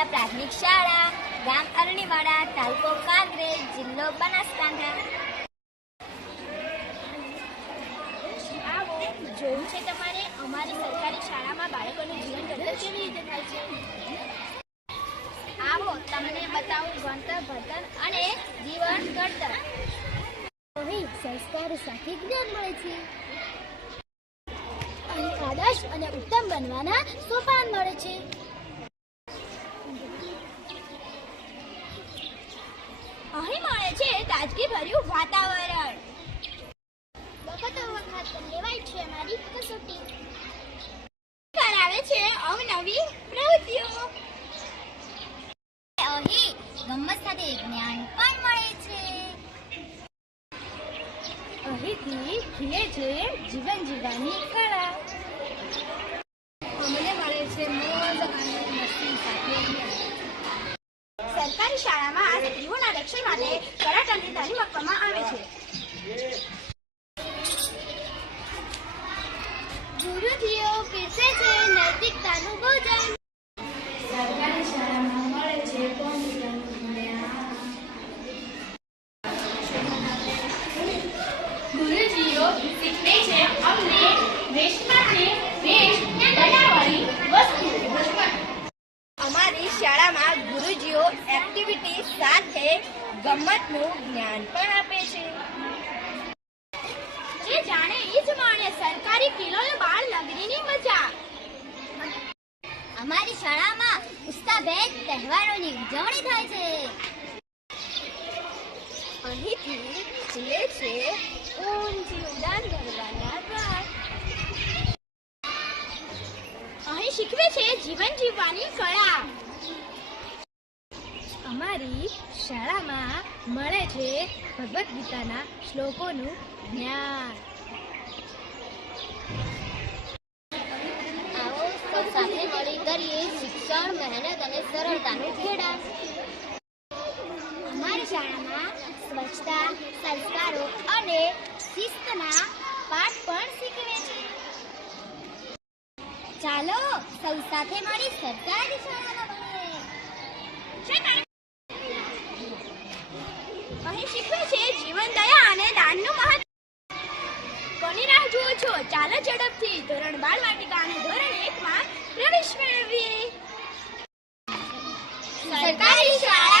કન્યા પ્રાથમિક શાળા, ગામ અરણીવાડા, તાલુકો કાંકરેજ, જિલ્લો બનાસકાંઠા. આવો, જોયું છે તમારે અમારી સરકારી શાળામાં બાળકોનું જીવન ઘડતર કેવી રીતે થાય છે? આવો, તમને બતાવું ભણતર, ભણતર અને જીવન ઘડતર. અહીં સંસ્કારો સાથે જ્ઞાન મળે છે. અહીં આદર્શ અને ઉત્તમ બનવાના સોપાન મળે છે. અહીં મળે છે તાજગીભર્યું વાતાવરણ. વખતો વખત લેવાય છે મારી કસોટી. કરાવે છે અવનવી પ્રવૃત્તિઓ. અહીં ગમ્મત સાથે જ્ઞાન પણ મળે છે. અહીંથી ખીલે છે જીવન જીવવાની કળા. અમને મળે છે મોજ અને મસ્તી સાથે. સરકારી શાળામાં સ્ત્રીઓના રક્ષણ માટે કરાટાની તાલીમ આપવામાં આવે છે. ગુરુજીઓ પીરસે છે નૈતિકતાનું ભોજન. સરકારી શાળામાં મળે છે કોમ્પ્યુટરનું જ્ઞાન. ગુરુજીઓ શીખવે છે અમને વેસ્ટમાંથી વેસ્ટ બનાવવાની વસ્તુ. અમારી શાળામાં ગુરુજીઓ એક્ટિવિટી સાથે ગમ્મતનું જ્ઞાન પણ આપે છે. જે જાણે એ જ માણે સરકારી કિલોલ બાળ નગરીની મજા. અમારી શાળામાં ઉત્સાહભેર તહેવારોની ઉજવણી થાય છે. અહીંથી ખુલે છે ઊંચી ઉડાન ભરવાના દ્વાર. અહીં શીખવે છે જીવન જીવવાની કળા. અમારી શાળામાં મળે છે ભગવદ્ ગીતાના શ્લોકોનું જ્ઞાન. આવો સૌ સાથે મળી કરીએ શિક્ષણ, મહેનત અને સરળતાનું ખેડા. અમારી શાળામાં સ્વચ્છતા, સંસ્કારો અને શિસ્તના પાઠ પણ શીખવે છે. ચાલો સૌ સાથે મળી સરકારી શાળામાં ભણીએ. અહીં શીખવે છે જીવન દયા અને દાનનું મહત્વ. કોની રાહ જુઓ છો? ચાલો ઝડપથી ધોરણ 12 વાટિકા અને ધોરણ 1 માં પ્રવેશ મેળવીએ. સરકારી શાળા